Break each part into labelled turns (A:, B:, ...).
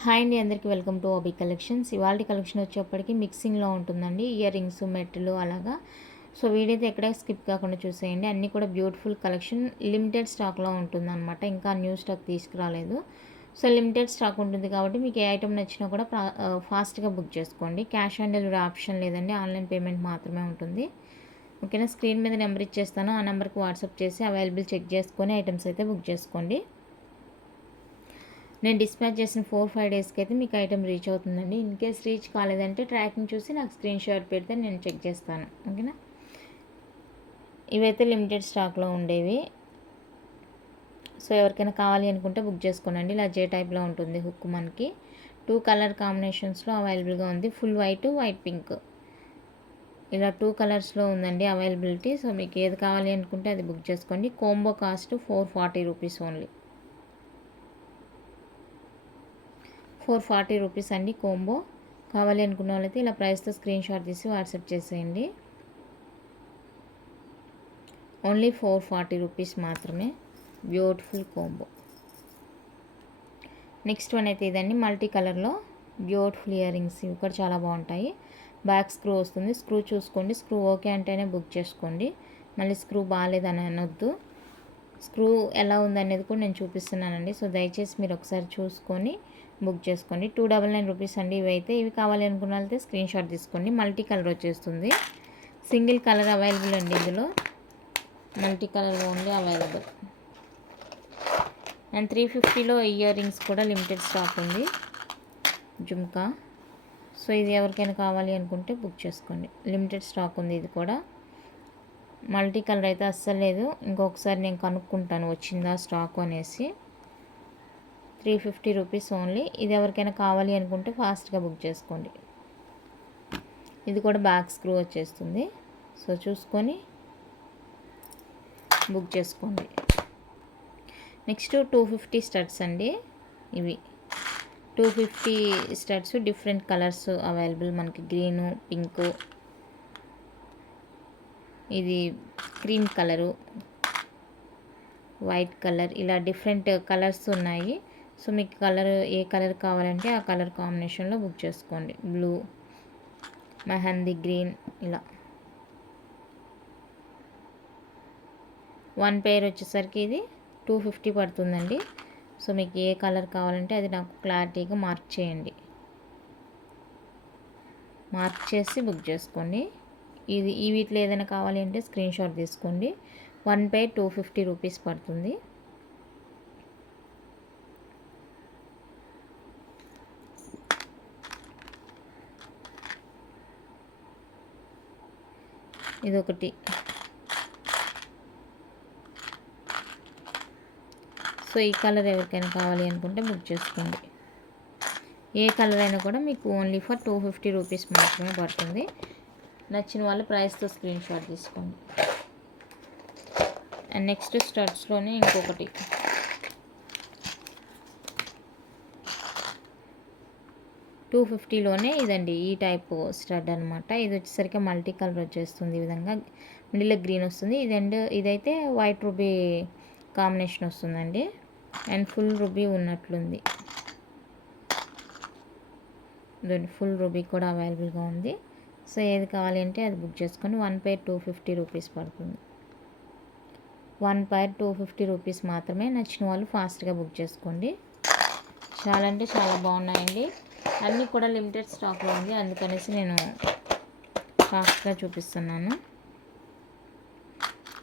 A: Hi అండి అందరికీ welcome to OB collections. ఇవాళ కలెక్షన్ వచ్చేప్పటికి మిక్సింగ్లో ఉంటుందండి ఇయర్ రింగ్స్ మెట్లు అలాగా. సో వీడైతే ఎక్కడ స్కిప్ కాకుండా చూసేయండి. అన్నీ కూడా బ్యూటిఫుల్ కలెక్షన్. లిమిటెడ్ స్టాక్లో ఉంటుందన్నమాట. ఇంకా న్యూ స్టాక్ తీసుకురాలేదు. సో లిమిటెడ్ స్టాక్ ఉంటుంది కాబట్టి మీకు ఏ ఐటెం నచ్చినా కూడా ఫాస్ట్గా బుక్ చేసుకోండి. క్యాష్ ఆన్ డెలివరీ ఆప్షన్ లేదండి ఆన్లైన్ పేమెంట్ మాత్రమే ఉంటుంది. ఓకేనా? స్క్రీన్ మీద నెంబర్ ఇచ్చేస్తాను. ఆ నెంబర్కి వాట్సాప్ చేసి అవైలబుల్ చెక్ చేసుకొని ఐటమ్స్ అయితే బుక్ చేసుకోండి. నేను డిస్పాచ్ చేసిన ఫోర్ ఫైవ్ డేస్కి అయితే మీకు ఐటమ్ రీచ్ అవుతుందండి. ఇన్ కేస్ రీచ్ కాలేదంటే ట్రాకింగ్ చూసి నాకు స్క్రీన్ షాట్ పెడితే నేను చెక్ చేస్తాను. ఓకేనా? ఇవైతే లిమిటెడ్ స్టాక్లో ఉండేవి. సో ఎవరికైనా కావాలి అనుకుంటే బుక్ చేసుకోనండి. ఇలా జే టైప్లో ఉంటుంది హుక్ మనకి. టూ కలర్ కాంబినేషన్స్లో అవైలబుల్గా ఉంది. ఫుల్ వైట్ వైట్ పింక్ ఇలా టూ కలర్స్లో ఉందండి అవైలబిలిటీ సో మీకు ఏది కావాలి అనుకుంటే అది బుక్ చేసుకోండి. Combo cost four forty rupees only four forty rupees అండి కోంబో. కావాలి అనుకున్న వాళ్ళైతే ఇలా ప్రైస్తో స్క్రీన్ షాట్ తీసి వాట్సాప్ చేసేయండి. ఓన్లీ ఫోర్ ఫార్టీ రూపీస్ మాత్రమే. Beautiful combo. నెక్స్ట్ వన్ అయితే ఇదండి మల్టీ కలర్లో బ్యూటిఫుల్ ఇయర్ రింగ్స్ ఇవి కూడా చాలా బాగుంటాయి. బ్యాక్ స్క్రూ వస్తుంది. స్క్రూ చూసుకోండి. స్క్రూ ఓకే అంటేనే బుక్ చేసుకోండి. మళ్ళీ స్క్రూ బాగాలేదని అనొద్దు. స్క్రూ ఎలా ఉందనేది కూడా నేను చూపిస్తున్నానండి. సో దయచేసి మీరు ఒకసారి చూసుకొని బుక్ చేసుకోండి. టూ డబల్ నైన్ రూపీస్ అండి ఇవి అయితే ఇవి కావాలి అనుకున్న వాళ్ళైతే స్క్రీన్ షాట్ తీసుకోండి. మల్టీ కలర్ వచ్చేస్తుంది. సింగిల్ కలర్ అవైలబుల్ అండి ఇందులో. Multi colour only available. And three ఫిఫ్టీలో ఇయర్ రింగ్స్ కూడా లిమిటెడ్ స్టాక్ ఉంది. జుమ్కా. సో ఇది ఎవరికైనా కావాలి అనుకుంటే బుక్ చేసుకోండి. లిమిటెడ్ స్టాక్ ఉంది ఇది కూడా. మల్టీ కలర్ అయితే అస్సలు లేదు. ఇంకొకసారి నేను కనుక్కుంటాను వచ్చిందా స్టాక్ అనేసి. Three fifty rupees only. ఇది ఎవరికైనా కావాలి అనుకుంటే ఫాస్ట్గా బుక్ చేసుకోండి. ఇది కూడా బ్యాక్ స్క్రూ వచ్చేస్తుంది. సో చూసుకొని బుక్ చేసుకోండి. నెక్స్ట్ టూ ఫిఫ్టీ స్టడ్స్ అండి ఇవి. Two fifty studs different colours available. మనకి గ్రీను పింకు. ఇది క్రీమ్ కలరు వైట్ కలర్. ఇలా డిఫరెంట్ కలర్స్ ఉన్నాయి. సో మీకు కలర్ ఏ కలర్ కావాలంటే ఆ కలర్ కాంబినేషన్లో బుక్ చేసుకోండి. బ్లూ మెహందీ గ్రీన్ ఇలా. వన్ పేర్ వచ్చేసరికి ఇది టూ ఫిఫ్టీ పడుతుందండి. సో మీకు ఏ కలర్ కావాలంటే అది నాకు క్లారిటీగా మార్క్ చేయండి. మార్క్ చేసి బుక్ చేసుకోండి. ఇది ఈ వీటిలో ఏదైనా కావాలి అంటే స్క్రీన్ షాట్ తీసుకోండి. One pair two fifty rupees పడుతుంది. ఇదొకటి. సో ఈ కలర్ ఎవరికైనా కావాలి అనుకుంటే బుక్ చేసుకోండి. ఏ కలర్ అయినా కూడా మీకు only for two fifty rupees మాత్రమే పడుతుంది. నచ్చిన వాళ్ళు ప్రైస్తో స్క్రీన్ షాట్ తీసుకోండి. అండ్ నెక్స్ట్ స్టార్ట్స్లోనే ఇంకొకటి. టూ ఫిఫ్టీలోనే ఇదండి ఈ టైప్ స్టడ్ అనమాట ఇది వచ్చేసరికి మల్టీ కలర్ వచ్చేస్తుంది ఈ విధంగా. మిడిల్లో గ్రీన్ వస్తుంది. ఇది అండ్ ఇదైతే వైట్ రుబీ కాంబినేషన్ వస్తుందండి. అండ్ ఫుల్ రుబీ ఉన్నట్లుంది. ఫుల్ రుబీ కూడా అవైలబుల్గా ఉంది. సో ఏది కావాలి అంటే అది బుక్ చేసుకొని one pair two fifty rupees పడుతుంది. One pair two fifty rupees మాత్రమే నచ్చిన వాళ్ళు ఫాస్ట్గా బుక్ చేసుకోండి. చాలా అంటే చాలా బాగున్నాయండి. అన్నీ కూడా లిమిటెడ్ స్టాక్లో ఉంది. అందుకనేసి నేను ఫాస్ట్గా చూపిస్తున్నాను.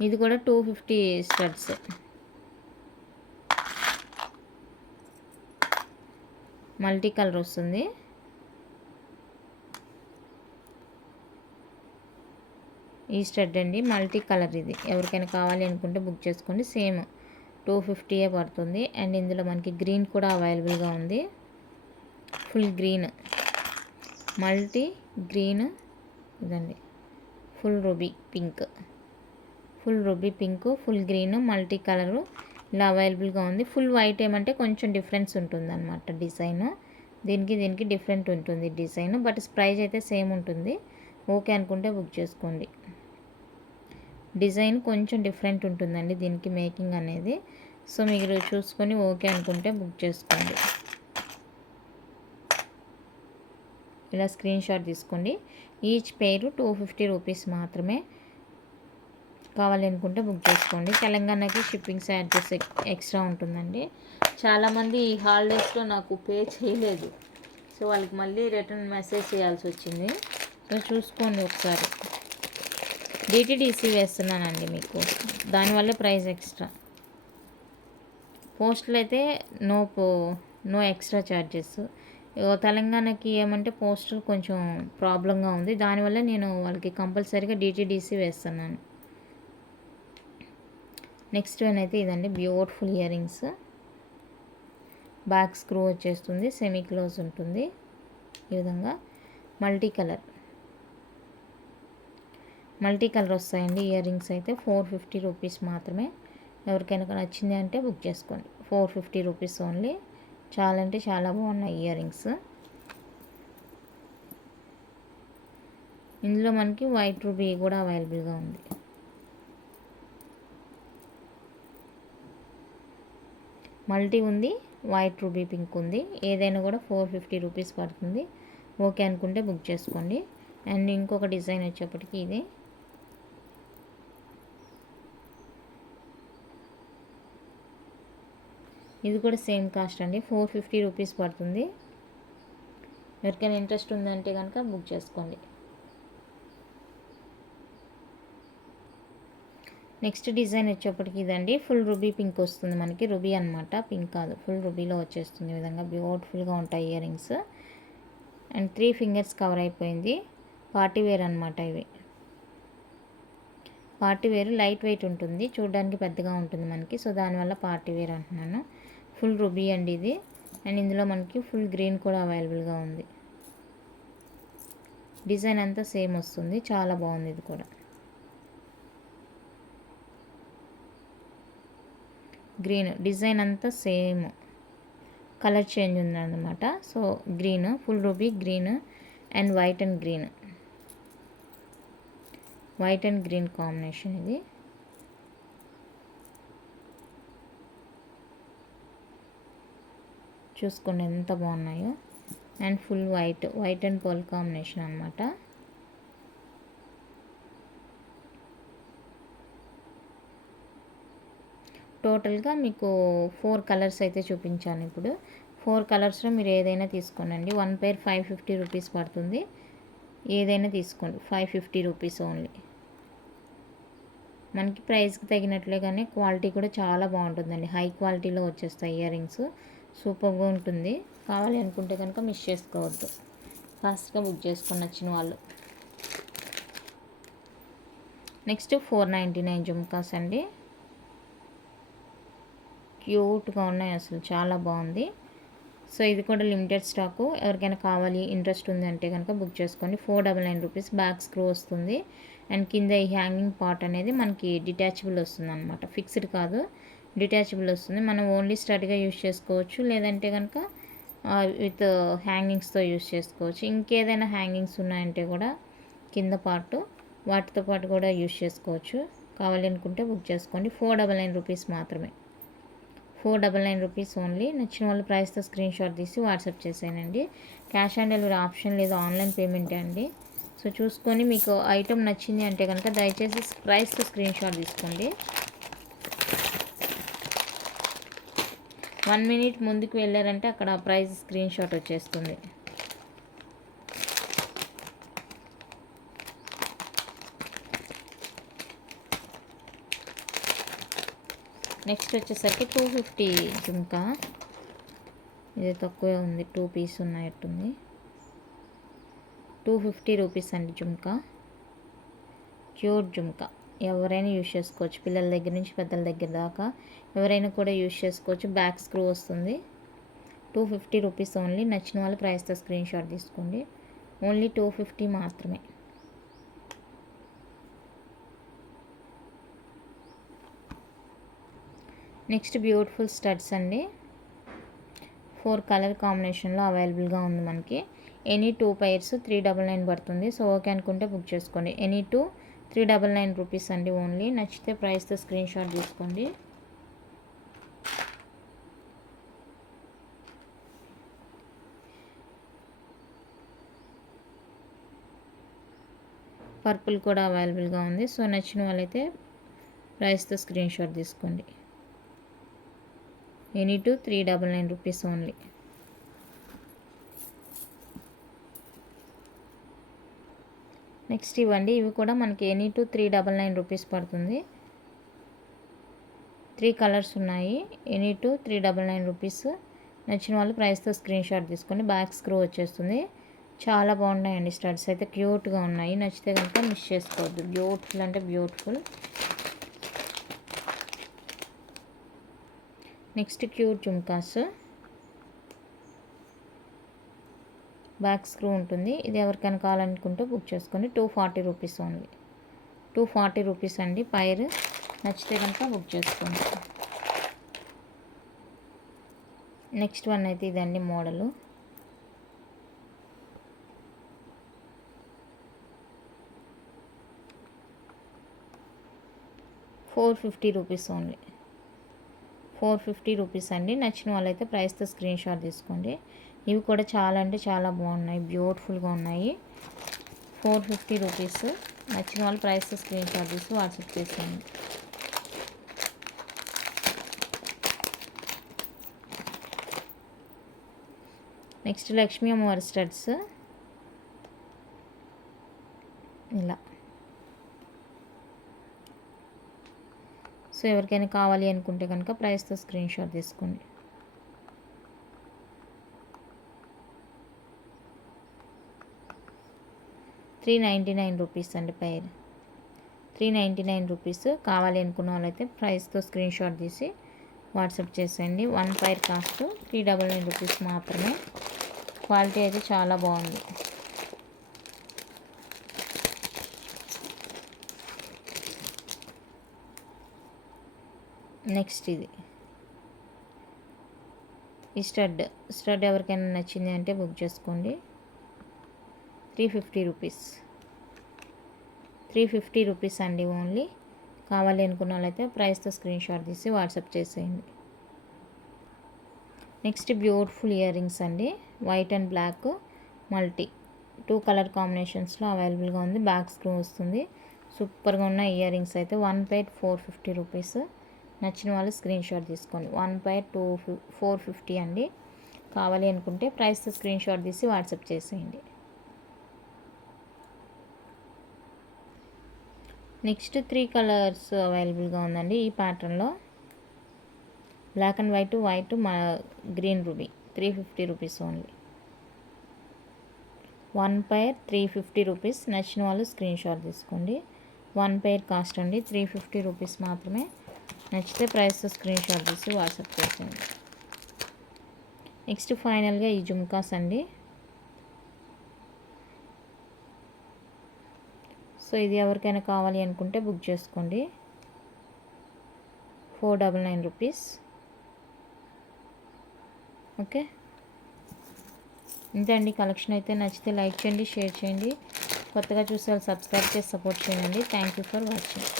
A: ఇది కూడా two fifty studs multi colour వస్తుంది. ఈ స్టడ్ అండి. మల్టీ కలర్ ఇది. ఎవరికైనా కావాలి అనుకుంటే బుక్ చేసుకోండి. సేమ్ టూ ఫిఫ్టీయే పడుతుంది. అండ్ ఇందులో మనకి గ్రీన్ కూడా అవైలబుల్గా ఉంది. Full green. మల్టీ గ్రీన్ ఇదండి. Full ruby pink. Full ruby pink full green multi colour. ఇలా అవైలబుల్గా ఉంది. ఫుల్ వైట్ ఏమంటే కొంచెం డిఫరెన్స్ ఉంటుందన్నమాట డిజైన్. దీనికి దీనికి డిఫరెంట్ ఉంటుంది డిజైన్ బట్ ప్రైస్ అయితే సేమ్ ఉంటుంది. ఓకే అనుకుంటే బుక్ చేసుకోండి. డిజైన్ కొంచెం డిఫరెంట్ ఉంటుందండి దీనికి మేకింగ్ అనేది. సో మీరు చూసుకొని ఓకే అనుకుంటే బుక్ చేసుకోండి. ఇలా స్క్రీన్ షాట్ తీసుకోండి. Each pair two fifty rupees మాత్రమే కావాలి అనుకుంటే బుక్ చేసుకోండి. తెలంగాణకి షిప్పింగ్ ఛార్జెస్ ఎక్స్ట్రా ఉంటుందండి. చాలామంది ఈ హాలిడేస్లో నాకు పే చేయలేదు. సో వాళ్ళకి మళ్ళీ రిటర్న్ మెసేజ్ చేయాల్సి వచ్చింది. సో చూసుకోండి ఒకసారి. డిటీడీసీ వేస్తున్నానండి మీకు. దానివల్ల ప్రైస్ ఎక్స్ట్రా పోస్టులు అయితే నో పో నో ఎక్స్ట్రా ఛార్జెస్ తెలంగాణకి ఏమంటే పోస్టర్ కొంచెం ప్రాబ్లంగా ఉంది. దానివల్ల నేను వాళ్ళకి కంపల్సరీగా డిటీడీసీ వేస్తున్నాను. నెక్స్ట్ వన్ అయితే ఇదండి. Beautiful earrings back screw వచ్చేస్తుంది. సెమీ క్లోజ్ ఉంటుంది. ఈ విధంగా మల్టీ కలర్ మల్టీ కలర్ వస్తాయండి ఇయర్ రింగ్స్ అయితే. ఫోర్ ఫిఫ్టీ రూపీస్ మాత్రమే. ఎవరికైనా నచ్చింది అంటే బుక్ చేసుకోండి. ఫోర్ ఫిఫ్టీ రూపీస్ ఓన్లీ చాలా అంటే చాలా బాగున్నాయి ఇయర్ రింగ్స్. ఇందులో మనకి వైట్ రూబీ కూడా అవైలబుల్గా ఉంది. మల్టీ ఉంది వైట్ రూబీ పింక్ ఉంది ఏదైనా కూడా ఫోర్ ఫిఫ్టీ రూపీస్ పడుతుంది. ఓకే అనుకుంటే బుక్ చేసుకోండి. అండ్ ఇంకొక డిజైన్ వచ్చేప్పటికి ఇది. ఇది కూడా సేమ్ కాస్ట్ అండి. ఫోర్ ఫిఫ్టీ రూపీస్ పడుతుంది. ఎవరికైనా ఇంట్రెస్ట్ ఉందంటే కనుక బుక్ చేసుకోండి. నెక్స్ట్ డిజైన్ వచ్చేప్పటికి ఇదండి. ఫుల్ రుబీ పింక్ వస్తుంది మనకి. రుబీ అనమాట పింక్ కాదు. ఫుల్ రుబీలో వచ్చేస్తుంది ఈ విధంగా. బ్యూటిఫుల్గా ఉంటాయి earrings. And three fingers cover అయిపోయింది. పార్టీ వేర్ అనమాట ఇవి. పార్టీ వేర్ లైట్ వెయిట్ ఉంటుంది. చూడడానికి పెద్దగా ఉంటుంది మనకి. సో దానివల్ల పార్టీ వేర్ అంటున్నాను. ఫుల్ రుబీ అండి ఇది. అండ్ ఇందులో మనకి ఫుల్ గ్రీన్ కూడా అవైలబుల్గా ఉంది. డిజైన్ అంతా సేమ్ వస్తుంది. చాలా బాగుంది ఇది కూడా. గ్రీన్ డిజైన్ అంతా సేమ్. కలర్ చేంజ్ ఉందన్నమాట. So green full ruby green and white and green. White and green combination ఇది. చూసుకోండి ఎంత బాగున్నాయో. And full white white and pearl combination అనమాట టోటల్గా మీకు ఫోర్ కలర్స్ అయితే చూపించాను ఇప్పుడు. ఫోర్ కలర్స్లో మీరు ఏదైనా తీసుకోనండి. One pair five fifty rupees పడుతుంది. ఏదైనా తీసుకోండి. Five fifty rupees only. మనకి ప్రైస్కి తగినట్లే కానీ క్వాలిటీ కూడా చాలా బాగుంటుందండి. హై క్వాలిటీలో వచ్చేస్తాయి ఇయర్ రింగ్స్. సూపర్గా ఉంటుంది. కావాలి అనుకుంటే కనుక మిస్ చేసుకోవద్దు. ఫాస్ట్గా బుక్ చేసుకొని వచ్చిన వాళ్ళు. Next four ninety nine jhumkas అండి. క్యూట్గా ఉన్నాయి అసలు. చాలా బాగుంది. సో ఇది కూడా లిమిటెడ్ స్టాకు ఎవరికైనా కావాలి ఇంట్రెస్ట్ ఉంది అంటే కనుక బుక్ చేసుకోండి. Four double nine rupees back screw వస్తుంది. అండ్ కింద ఈ హ్యాంగింగ్ పార్ట్ అనేది మనకి డిటాచబుల్ వస్తుంది అనమాట ఫిక్స్డ్ కాదు. డిటాచబుల్ వస్తుంది. మనం ఓన్లీ స్టడీగా యూస్ చేసుకోవచ్చు. లేదంటే కనుక విత్ హ్యాంగింగ్స్తో యూస్ చేసుకోవచ్చు. ఇంకేదైనా హ్యాంగింగ్స్ ఉన్నాయంటే కూడా కింద పార్ట్ వాటితో పాటు కూడా యూస్ చేసుకోవచ్చు. కావాలి అనుకుంటే బుక్ చేసుకోండి. ఫోర్ డబల్ నైన్ రూపీస్ మాత్రమే. Four double nine rupees only. నచ్చిన వాళ్ళు ప్రైస్తో స్క్రీన్ షాట్ తీసి వాట్సాప్ చేసేయండి. క్యాష్ ఆన్ డెలివరీ ఆప్షన్ లేదు ఆన్లైన్ పేమెంటే అండి. సో చూసుకొని మీకు ఐటెం నచ్చింది అంటే కనుక దయచేసి ప్రైస్తో స్క్రీన్ షాట్ తీసుకోండి. వన్ మినిట్ ముందుకు వెళ్ళారంటే అక్కడ ప్రైస్ స్క్రీన్ షాట్ వచ్చేస్తుంది. నెక్స్ట్ వచ్చేసరికి టూ ఫిఫ్టీ జుంకా. ఇది తక్కువే ఉంది. టూ పీస్ ఉన్నట్టుంది టూ ఫిఫ్టీ రూపీస్ అండి జుంకా. క్యూర్ జుంకా. ఎవరైనా యూజ్ చేసుకోవచ్చు. పిల్లల దగ్గర నుంచి పెద్దల దగ్గర దాకా ఎవరైనా కూడా యూజ్ చేసుకోవచ్చు. బ్యాక్ స్క్రూ వస్తుంది. Two fifty rupees only. నచ్చిన వాళ్ళు ప్రైస్తో స్క్రీన్ షాట్ తీసుకోండి. ఓన్లీ టూ ఫిఫ్టీ మాత్రమే. నెక్స్ట్ బ్యూటిఫుల్ స్టడ్స్ అండి. ఫోర్ కలర్ కాంబినేషన్లో అవైలబుల్గా ఉంది మనకి. Any two pairs three double nine పడుతుంది. సో ఓకే అనుకుంటే బుక్ చేసుకోండి. Any two three double nine rupees అండి ఓన్లీ. నచ్చితే ప్రైస్తో స్క్రీన్ షాట్ తీసుకోండి. పర్పుల్ కూడా అవైలబుల్గా ఉంది. సో నచ్చిన వాళ్ళైతే ప్రైస్తో స్క్రీన్ షాట్ తీసుకోండి. Any two three double nine rupees only. Next ఇవ్వండి. ఇవి కూడా మనకి any two three double nine rupees పడుతుంది. త్రీ కలర్స్ ఉన్నాయి. Any two three double nine rupees. నచ్చిన వాళ్ళు ప్రైస్తో స్క్రీన్ షాట్ తీసుకొని బ్యాక్ స్క్రూ వచ్చేస్తుంది. చాలా బాగున్నాయండి స్టడ్స్. అయితే క్యూట్గా ఉన్నాయి. నచ్చితే కనుక మిస్ చేసుకోవద్దు. బ్యూటిఫుల్ అంటే beautiful. Next cute jhumkas. Back screw ఉంటుంది. ఇది ఎవరికైనా కావాలనుకుంటే బుక్ చేసుకోండి two forty rupees only. Two forty rupees అండి. పైర్ నచ్చితే కనుక బుక్ చేసుకోండి. నెక్స్ట్ వన్ అయితే ఇదండి model. Four fifty rupees only. Four fifty rupees అండి. నచ్చిన వాళ్ళైతే ప్రైస్తో స్క్రీన్ షాట్ తీసుకోండి. ఇవి కూడా చాలా అంటే చాలా బాగున్నాయి బ్యూటిఫుల్గా ఉన్నాయి. ఫోర్ ఫిఫ్టీ రూపీస్ నచ్చిన వాళ్ళు ప్రైస్తో స్క్రీన్ షాట్ తీసి వాట్సాప్ చేసాను నెక్స్ట్ లక్ష్మీ అమ్మవారి స్టడ్స్ ఇలా. సో ఎవరికైనా కావాలి అనుకుంటే కనుక ప్రైస్తో స్క్రీన్ షాట్ తీసుకోండి. త్రీ నైంటీ నైన్ రూపీస్ అండి pair. Three ninety nine rupees కావాలి అనుకున్న వాళ్ళైతే ప్రైస్తో స్క్రీన్ షాట్ తీసి వాట్సాప్ చేసేయండి. One pair cost three double nine rupees మాత్రమే. క్వాలిటీ అయితే చాలా బాగుంది. నెక్స్ట్ ఇది. ఈ స్టడ్. స్టడ్ ఎవరికైనా నచ్చింది అంటే బుక్ చేసుకోండి. Three fifty rupees. Three fifty rupees అండి ఓన్లీ. కావాలి అనుకున్న వాళ్ళైతే ప్రైస్తో స్క్రీన్ షాట్ తీసి వాట్సాప్ చేసేయండి. నెక్స్ట్ బ్యూటిఫుల్ ఇయర్ రింగ్స్ అండి. White and black multi. Two colour కాంబినేషన్స్లో అవైలబుల్గా ఉంది. బ్యాక్ స్క్రూ వస్తుంది. సూపర్గా ఉన్న ఇయర్ రింగ్స్ అయితే one pair four fifty rupees. నచ్చిన వాళ్ళు స్క్రీన్ షాట్ తీసుకోండి. One pair two four fifty అండి. కావాలి అనుకుంటే ప్రైస్తో స్క్రీన్ షాట్ తీసి వాట్సాప్ చేసేయండి. నెక్స్ట్ త్రీ కలర్స్ అవైలబుల్గా ఉందండి ఈ ప్యాటర్న్లో. బ్లాక్ అండ్ వైట్ వైట్ మా green ruby three fifty rupees only. One pair three fifty rupees నచ్చిన వాళ్ళు స్క్రీన్ షాట్ తీసుకోండి. వన్ పైర్ కాస్ట్ అండి త్రీ ఫిఫ్టీ రూపీస్ మాత్రమే. నచ్చితే ప్రైస్ స్క్రీన్ షాట్ తీసి వాట్సాప్ చేసేయండి. నెక్స్ట్ ఫైనల్గా ఈ జుమ్కాస్ అండి. సో ఇది ఎవరికైనా కావాలి అనుకుంటే బుక్ చేసుకోండి. Four double nine rupees. Okay? ఇంతండి collection అయితే నచ్చితే లైక్ చేయండి షేర్ చేయండి. కొత్తగా చూసే వాళ్ళు సబ్స్క్రైబ్ చేసి సపోర్ట్ చేయండి. Thank you for watching.